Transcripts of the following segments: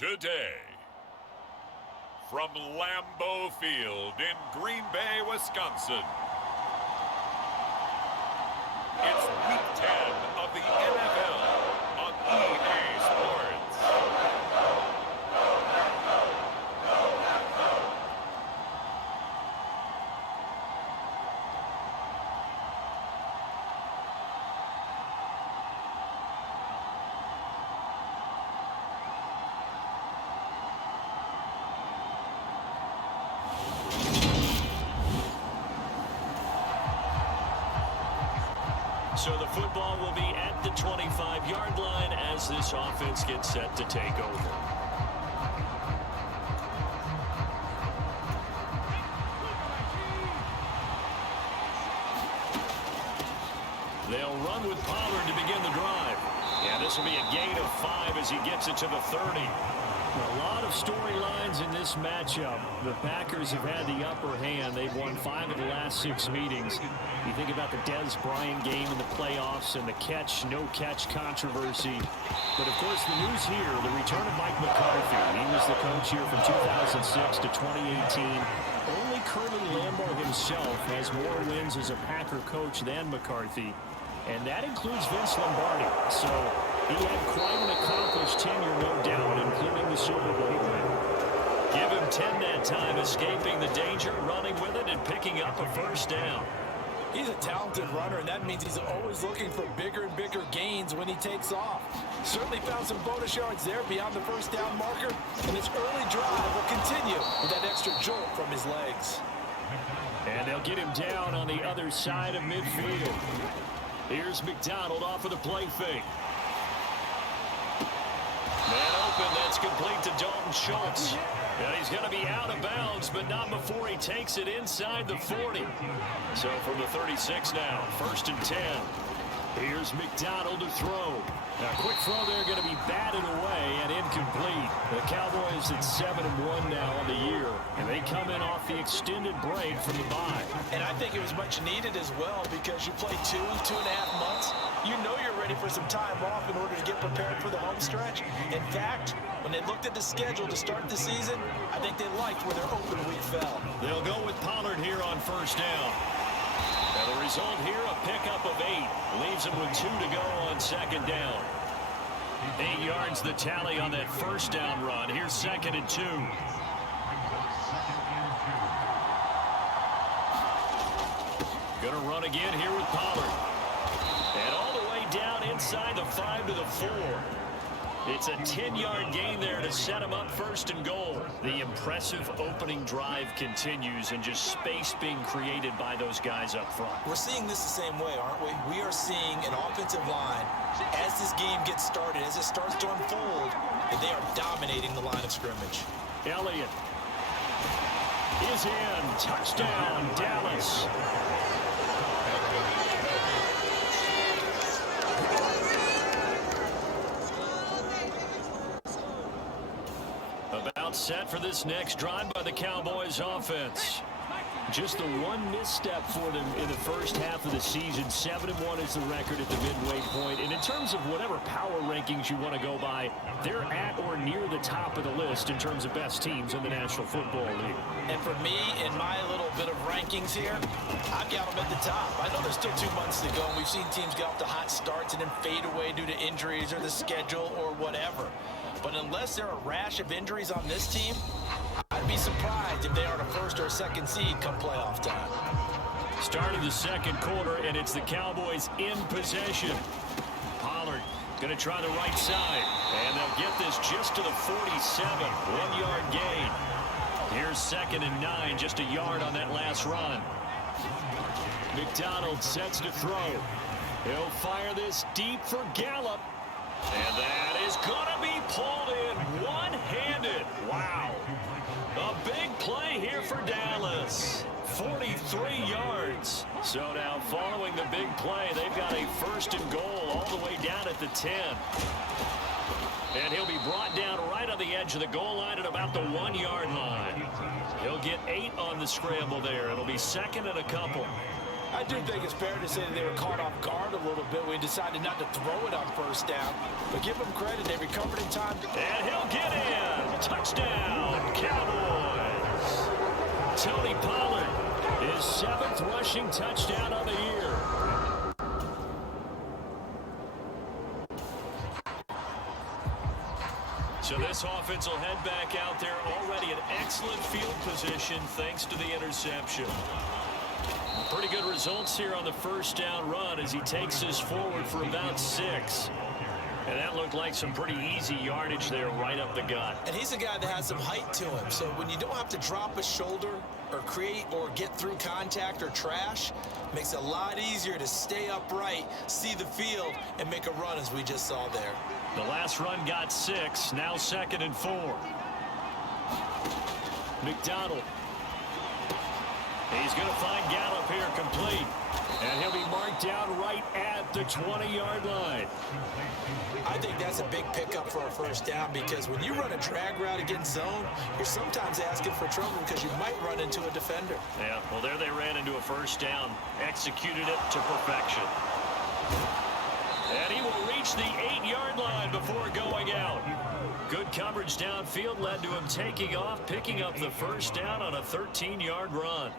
Today, from Lambeau Field in Green Bay, Wisconsin, it's Week 10 of the NFL on EA Sports. So the football will be at the 25-yard line as this offense gets set to take over. They'll run with Pollard to begin the drive. Yeah, this will be a gain of 5 as he gets it to the 30. A lot of storylines in this matchup. The Packers have had the upper hand. They've won 5 of the last 6 meetings. You think about the Dez Bryant game in the playoffs and the catch, no catch controversy. But of course the news here, the return of Mike McCarthy. He was the coach here from 2006 to 2018. Only Curly Lambeau himself has more wins as a Packer coach than McCarthy. And that includes Vince Lombardi. So he had quite an accomplished tenure, no doubt, including the Super Bowl win. Give him 10 that time, escaping the danger, running with it, and picking up a first down. He's a talented runner, and that means he's always looking for bigger and bigger gains when he takes off. Certainly found some bonus yards there beyond the first down marker, and his early drive will continue with that extra jolt from his legs. And they'll get him down on the other side of midfield. Here's McDonald off of the play fake. Man open, that's complete to Dalton Schultz. And he's going to be out of bounds, but not before he takes it inside the 40. So from the 36 now, 1st and 10. Here's McDonald to throw. Now, quick throw there going to be batted away and incomplete. The Cowboys at 7-1 now on the year, and they come in off the extended break from the bye. And I think it was much needed as well because you play 2.5 months. You know you're ready for some time off in order to get prepared for the home stretch. In fact, when they looked at the schedule to start the season, I think they liked where their open week fell. They'll go with Pollard here on first down. And the result here, a pickup of 8. Leaves them with 2 to go on second down. 8 yards the tally on that first down run. Here's 2nd and 2. Gonna run again here with Pollard. And all the way down inside the 5 to the 4. It's a 10-yard gain there to set him up 1st and goal. The impressive opening drive continues and just space being created by those guys up front. We're seeing this the same way, aren't we? We are seeing an offensive line, as this game gets started, as it starts to unfold, that they are dominating the line of scrimmage. Elliott is in. Touchdown, Dallas. About set for this next drive by the Cowboys offense. Just the one misstep for them in the first half of the season. 7-1 is the record at the midway point. And in terms of whatever power rankings you want to go by, they're at or near the top of the list in terms of best teams in the National Football League. And for me, in my little bit of rankings here, I've got them at the top. I know there's still 2 months to go, and we've seen teams get off to hot starts and then fade away due to injuries or the schedule or whatever. But unless there are a rash of injuries on this team, I'd be surprised if they are the 1st or 2nd seed come playoff time. Start of the second quarter, and it's the Cowboys in possession. Pollard going to try the right side, and they'll get this just to the 47. 1-yard gain. Here's 2nd and 9, just a yard on that last run. McDonald sets to throw. He'll fire this deep for Gallup. And that is going to be pulled in one-handed. Wow. A big play here for Dallas. 43 yards. So now following the big play, they've got a 1st and goal all the way down at the 10. And he'll be brought down right on the edge of the goal line at about the 1-yard line. He'll get 8 on the scramble there. It'll be 2nd and a couple. I do think it's fair to say that they were caught off guard a little bit when we decided not to throw it on first down. But give them credit, they recovered in time. And he'll get in. Touchdown, Cowboys. Tony Pollard, his 7th rushing touchdown of the year. So this offense will head back out there already in excellent field position thanks to the interception. Pretty good results here on the first down run as he takes this forward for about 6. And that looked like some pretty easy yardage there right up the gut. And he's a guy that has some height to him. So when you don't have to drop a shoulder or create or get through contact or trash, makes it a lot easier to stay upright, see the field, and make a run as we just saw there. The last run got 6, now 2nd and 4. McDonald. He's going to find Gallup here complete. And he'll be marked down right at the 20-yard line. I think that's a big pickup for a first down because when you run a drag route against zone, you're sometimes asking for trouble because you might run into a defender. Yeah, well, there they ran into a first down. Executed it to perfection. And he will reach the 8-yard line before going out. Good coverage downfield led to him taking off, picking up the first down on a 13-yard run.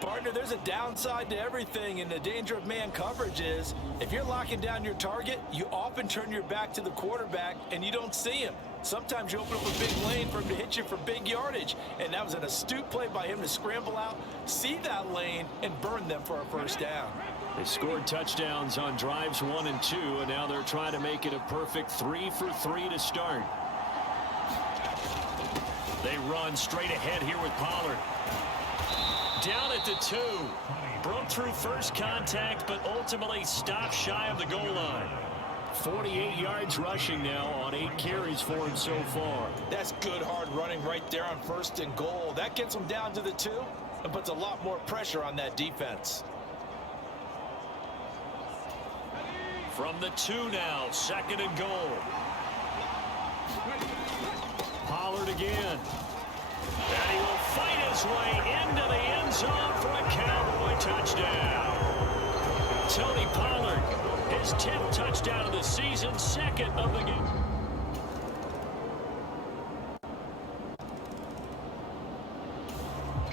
Partner, there's a downside to everything, and the danger of man coverage is if you're locking down your target, you often turn your back to the quarterback and you don't see him. Sometimes you open up a big lane for him to hit you for big yardage, and that was an astute play by him to scramble out, see that lane, and burn them for a first down. They scored touchdowns on drives 1 and 2, and now they're trying to make it a perfect 3 for 3 to start. They run straight ahead here with Pollard. Down at the 2. Broke through first contact, but ultimately stopped shy of the goal line. 48 yards rushing now on 8 carries for him so far. That's good hard running right there on 1st and goal. That gets him down to the 2 and puts a lot more pressure on that defense. From the 2 now, 2nd and goal. Pollard again. And he will fight his way into the end zone for a Cowboy touchdown. Tony Pollard, his 10th touchdown of the season, 2nd of the game.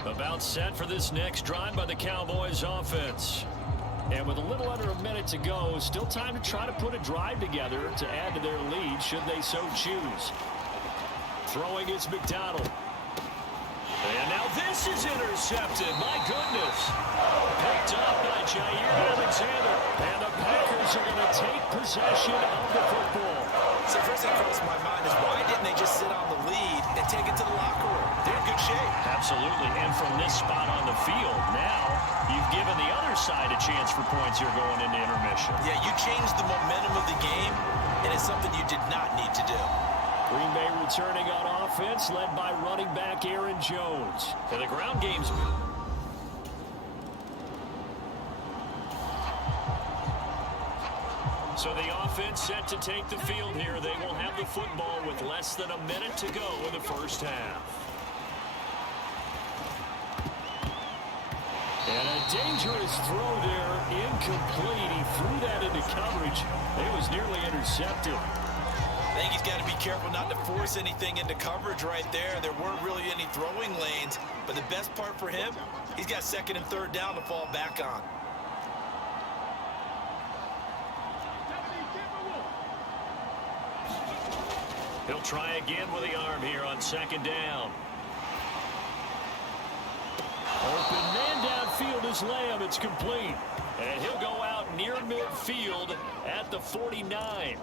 About set for this next drive by the Cowboys offense. And with a little under a minute to go, still time to try to put a drive together to add to their lead should they so choose. Throwing is McDonald. And now this is intercepted. My goodness. Picked up by Jair Alexander. And the Packers are going to take possession of the football. So first thing crossed my mind is why didn't they just sit on the lead and take it to the locker room? They're in good shape. Absolutely. And from this spot on the field, now you've given the other side a chance for points here going into intermission. Yeah, you changed the momentum of the game, and it's something you did not need to do. Green Bay returning on offense, led by running back Aaron Jones. And the ground game's... So the offense set to take the field here. They will have the football with less than a minute to go in the first half. And a dangerous throw there, incomplete. He threw that into coverage. It was nearly intercepted. I think he's got to be careful not to force anything into coverage right there. There weren't really any throwing lanes, but the best part for him, he's got 2nd and 3rd down to fall back on. He'll try again with the arm here on 2nd down. Open man downfield is Lamb. It's complete. And he'll go out near midfield at the 49.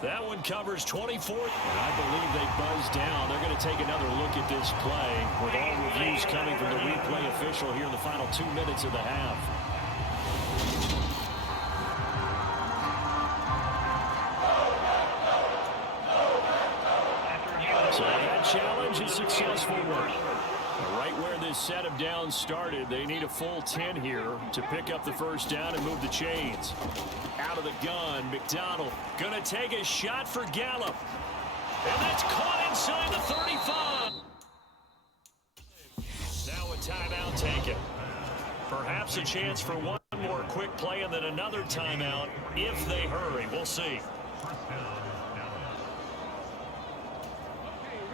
That one covers 24. And I believe they buzzed down. They're going to take another look at this play with all reviews coming from the replay official here in the final 2 minutes of the half. So that challenge is successful work. Right where this set of downs started, they need a full 10 here to pick up the first down and move the chains. Out of the gun, McDonald going to take a shot for Gallup. And that's caught inside the 35. Now a timeout taken. Perhaps a chance for one more quick play and then another timeout if they hurry. We'll see.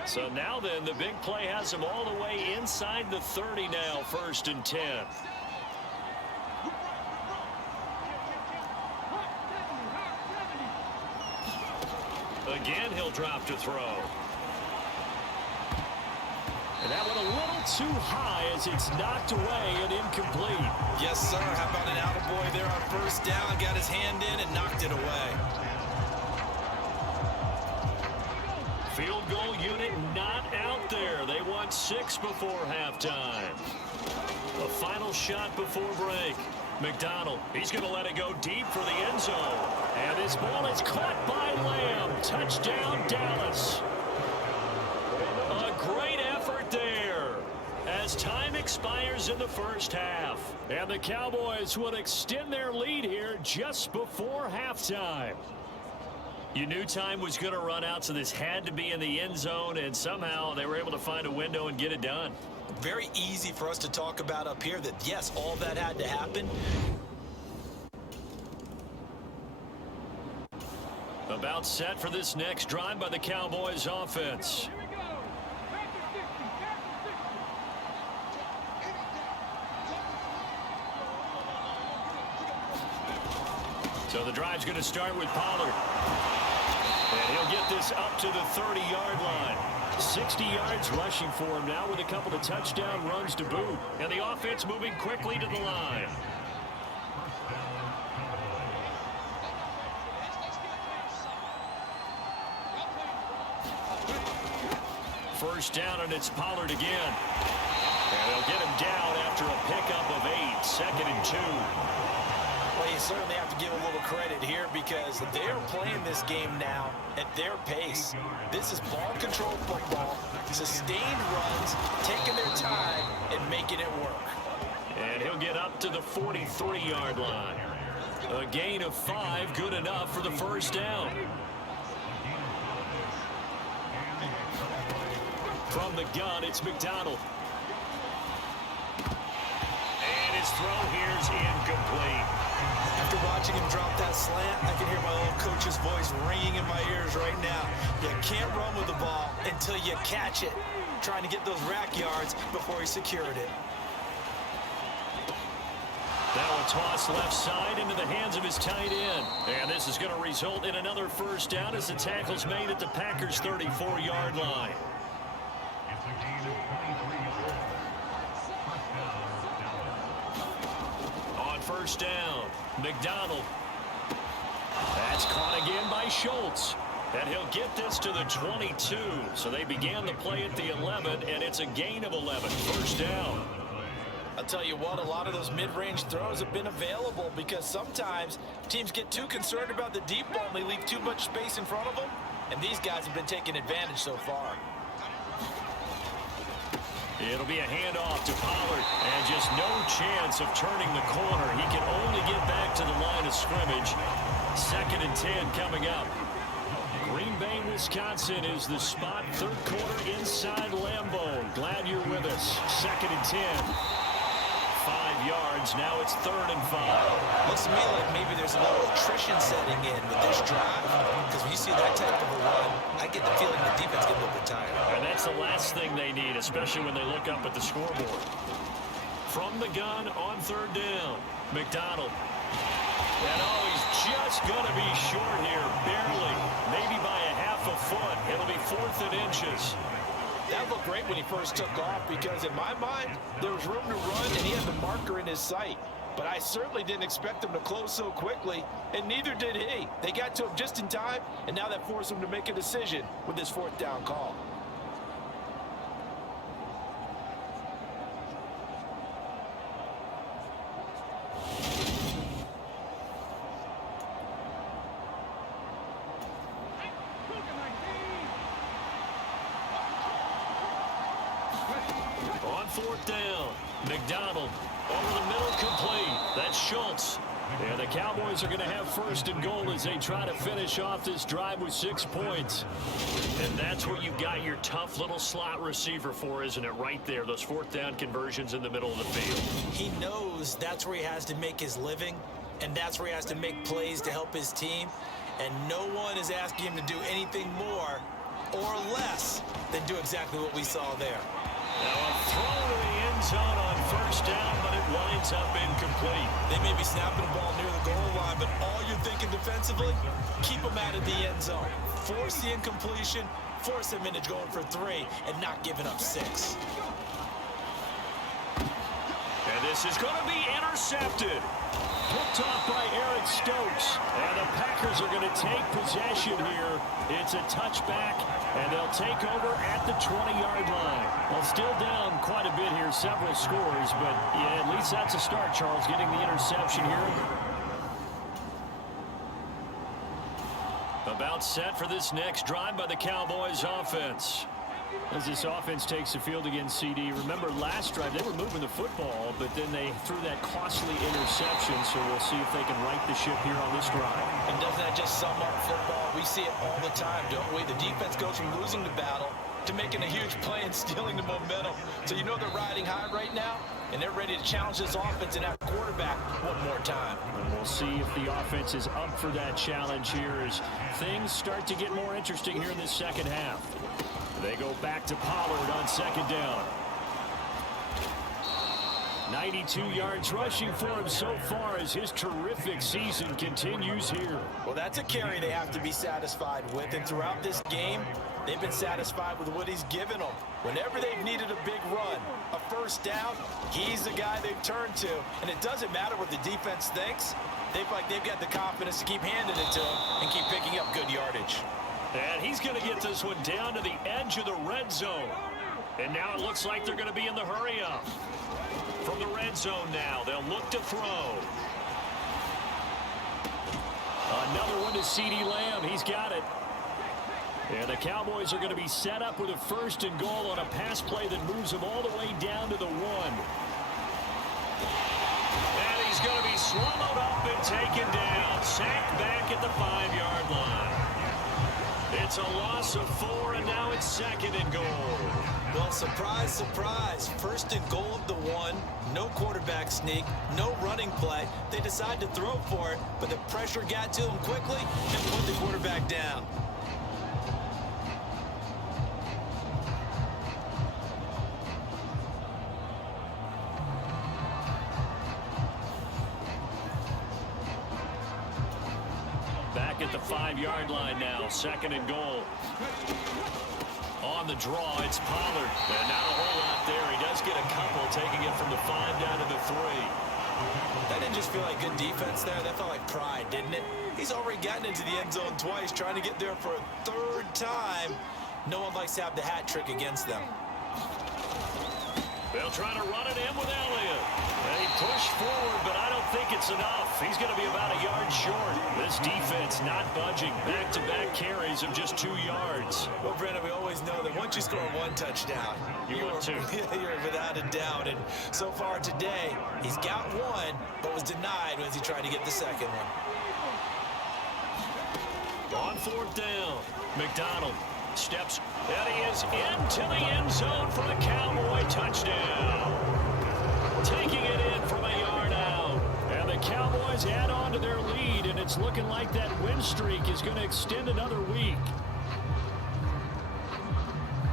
So now then, the big play has them all the way inside the 30 now, 1st and 10. Again, he'll drop to throw. And that went a little too high as it's knocked away and incomplete. Yes, sir. How about an attaboy there on 1st down? Got his hand in and knocked it away. Field goal unit not out there. They want 6 before halftime. A final shot before break. McDonald, he's going to let it go deep for the end zone. And this ball is caught by Lamb. Touchdown, Dallas. A great effort there as time expires in the 1st half. And the Cowboys will extend their lead here just before halftime. You knew time was going to run out, so this had to be in the end zone, and somehow they were able to find a window and get it done. Very easy for us to talk about up here that, yes, all that had to happen. About set for this next drive by the Cowboys offense. So the drive's going to start with Pollard. And he'll get this up to the 30-yard line. 60 yards rushing for him now with a couple of touchdown runs to boot. And the offense moving quickly to the line. First down, and it's Pollard again. And they'll get him down after a pickup of 8. 2nd and 2. Well, you certainly have to give a little credit here because they're playing this game now at their pace. This is ball control football, sustained runs, taking their time and making it work. And he'll get up to the 43-yard line. A gain of 5, good enough for the first down. From the gun, it's McDonald. And his throw here's incomplete. After watching him drop that slant, I can hear my old coach's voice ringing in my ears right now. You can't run with the ball until you catch it. Trying to get those rack yards before he secured it. Now a toss left side into the hands of his tight end. And this is going to result in another first down as the tackle's made at the Packers' 34-yard line. On first down, McDonald. That's caught again by Schultz. And he'll get this to the 22. So they began the play at the 11, and it's a gain of 11. First down. I'll tell you what, a lot of those mid-range throws have been available because sometimes teams get too concerned about the deep ball and they leave too much space in front of them. And these guys have been taking advantage so far. It'll be a handoff to Pollard, and just no chance of turning the corner. He can only get back to the line of scrimmage. 2nd and 10 coming up. Green Bay, Wisconsin is the spot. 3rd quarter inside Lambeau. Glad you're with us. 2nd and 10. 5 yards. Now it's 3rd and 5. Looks to me like maybe there's a little attrition setting in with this drive. Because when you see that type of a run, I get the feeling the defense gets a little bit tired. And that's the last thing they need, especially when they look up at the scoreboard. From the gun on 3rd down. McDonald. And oh, he's just going to be short here, barely. Maybe by a half a foot. It'll be 4th and inches. That looked great when he first took off because in my mind, there was room to run and he had the marker in his sight. But I certainly didn't expect him to close so quickly, and neither did he. They got to him just in time, and now that forced him to make a decision with this 4th down call. On 4th down, McDonald over the middle, complete. That's Schultz. And the Cowboys are going to have first and goal as they try to finish off this drive with 6 points. And that's what you've got your tough little slot receiver for, isn't it? Right there, those fourth down conversions in the middle of the field. He knows that's where he has to make his living, and that's where he has to make plays to help his team. And no one is asking him to do anything more or less than do exactly what we saw there. Now a throw to the end zone on first down, but it winds up incomplete. They may be snapping the ball near the goal line, but all you're thinking defensively, keep them out of the end zone. Force the incompletion, force them into going for 3, and not giving up 6. And this is going to be intercepted. Picked off by Eric Stokes. And the Packers are going to take possession here. It's a touchback, and they'll take over at the 20-yard line. Well, still down quite a bit here, several scores, but yeah, at least that's a start, Charles, getting the interception here. About set for this next drive by the Cowboys offense. As this offense takes the field against CD. Remember last drive, they were moving the football, but then they threw that costly interception, so we'll see if they can right the ship here on this drive. And doesn't that just sum up football? We see it all the time, don't we? The defense goes from losing the battle to making a huge play and stealing the momentum. So you know they're riding high right now, and they're ready to challenge this offense and have quarterback one more time. And we'll see if the offense is up for that challenge here as things start to get more interesting here in this second half. They go back to Pollard on second down. 92 yards rushing for him so far as his terrific season continues here. Well, that's a carry they have to be satisfied with, and throughout this game, they've been satisfied with what he's given them. Whenever they've needed a big run, a first down, he's the guy they've turned to. And it doesn't matter what the defense thinks. They feel like they've got the confidence to keep handing it to him and keep picking up good yardage. And he's going to get this one down to the edge of the red zone. And now it looks like they're going to be in the hurry-up. From the red zone now, they'll look to throw. Another one to CeeDee Lamb. He's got it. And the Cowboys are going to be set up with a first and goal on a pass play that moves them all the way down to the 1. And he's going to be swallowed up and taken down. Sacked back at the 5-yard line. It's a loss of 4, and now it's second and goal. Well, surprise, surprise. First and goal of the 1. No quarterback sneak, no running play. They decide to throw for it, but the pressure got to him quickly and put the quarterback down. Back at the 5-yard line now, second and goal. On the draw, it's Pollard. And not a whole lot there. He does get a couple, taking it from the 5 down to the 3. That didn't just feel like good defense there. That felt like pride, didn't it? He's already gotten into the end zone twice, trying to get there for a 3rd time. No one likes to have the hat trick against them. They'll try to run it in with Elliott. And he pushed forward, but I don't think it's enough. He's going to be about a yard short. This defense not budging. Back-to-back carries of just 2 yards. Well, Brandon, we always know that once you score 1 touchdown, you're without a doubt. And so far today, he's got 1, but was denied as he tried to get the second one. On 4th down, McDonald steps, and he is into the end zone for the Cowboy touchdown. Taking it in from a yard out. And the Cowboys add on to their lead, and it's looking like that win streak is going to extend another week.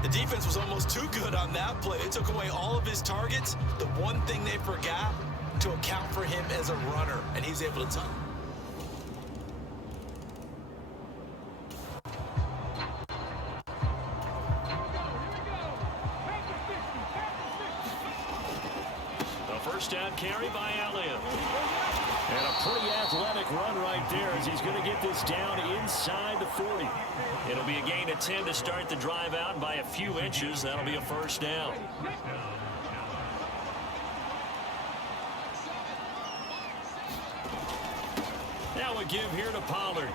The defense was almost too good on that play. They took away all of his targets. The one thing they forgot, to account for him as a runner, and he's able to turn. First down carry by Elliott. And a pretty athletic run right there as he's going to get this down inside the 40. It'll be a gain of 10 to start the drive out by a few inches. That'll be a first down. Now a give here to Pollard.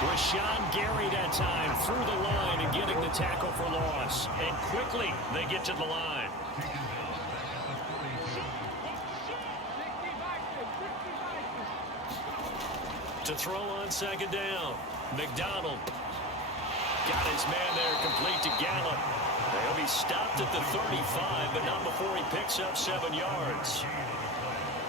Rashawn Gary that time through the line and getting the tackle for loss. And quickly they get to the line. To throw on second down. McDonald got his man there complete to Gallup. He'll be stopped at the 35, but not before he picks up 7 yards.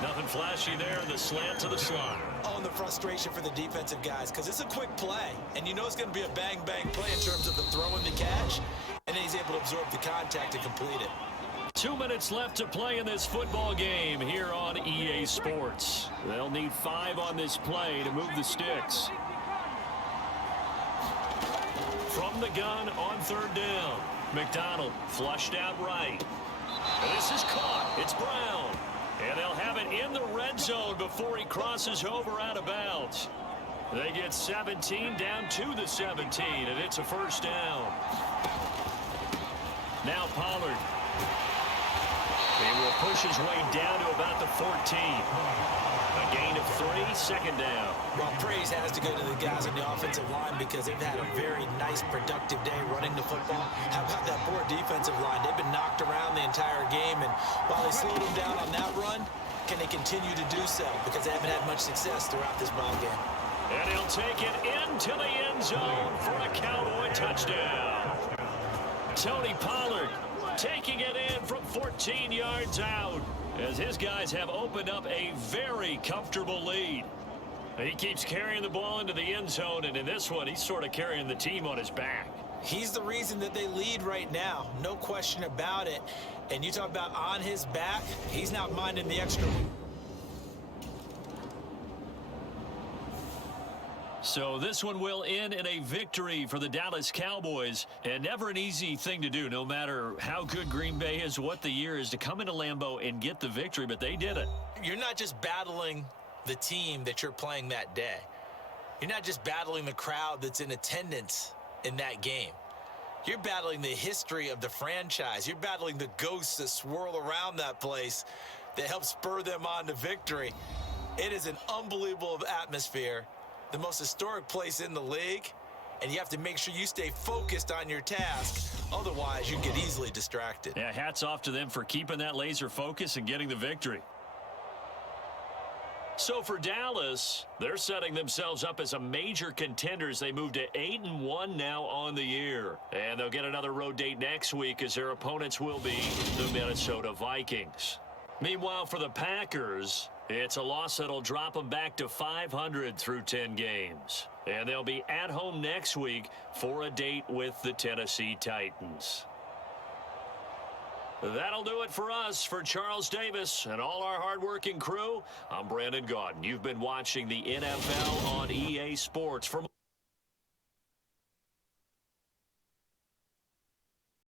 Nothing flashy there. The slant to the slot. Oh, and the frustration for the defensive guys, because it's a quick play, and you know it's going to be a bang-bang play in terms of the throw and the catch, and then he's able to absorb the contact and complete it. 2 minutes left to play in this football game here on EA Sports. They'll need 5 on this play to move the sticks. From the gun on third down. McDonald flushed out right. This is caught. It's Brown. And they'll have it in the red zone before he crosses over out of bounds. They get 17 down to the 17, and it's a first down. Now Pollard. He will push his way down to about the 14. A gain of 3, second down. Well, praise has to go to the guys on the offensive line because they've had a very nice, productive day running the football. How about that poor defensive line? They've been knocked around the entire game, and while they slowed them down on that run, can they continue to do so? Because they haven't had much success throughout this ball game. And he'll take it into the end zone for a Cowboy touchdown. Tony Pollard taking it in from 14 yards out as his guys have opened up a very comfortable lead. He keeps carrying the ball into the end zone, and in this one, he's sort of carrying the team on his back. He's the reason that they lead right now. No question about it. And you talk about on his back, he's not minding the extra. So this one will end in a victory for the Dallas Cowboys. And never an easy thing to do, no matter how good Green Bay is, what the year is, to come into Lambeau and get the victory. But they did it. You're not just battling the team that you're playing that day. You're not just battling the crowd that's in attendance in that game. You're battling the history of the franchise. You're battling the ghosts that swirl around that place that help spur them on to victory. It is an unbelievable atmosphere. The most historic place in the league, and you have to make sure you stay focused on your task. Otherwise, you get easily distracted. Yeah, hats off to them for keeping that laser focus and getting the victory. So for Dallas, they're setting themselves up as a major contenders. They move to 8-1 now on the year. And they'll get another road date next week as their opponents will be the Minnesota Vikings. Meanwhile, for the Packers, it's a loss that'll drop them back to 500 through 10 games. And they'll be at home next week for a date with the Tennessee Titans. That'll do it for us. For Charles Davis and all our hardworking crew, I'm Brandon Gaudin. You've been watching the NFL on EA Sports. For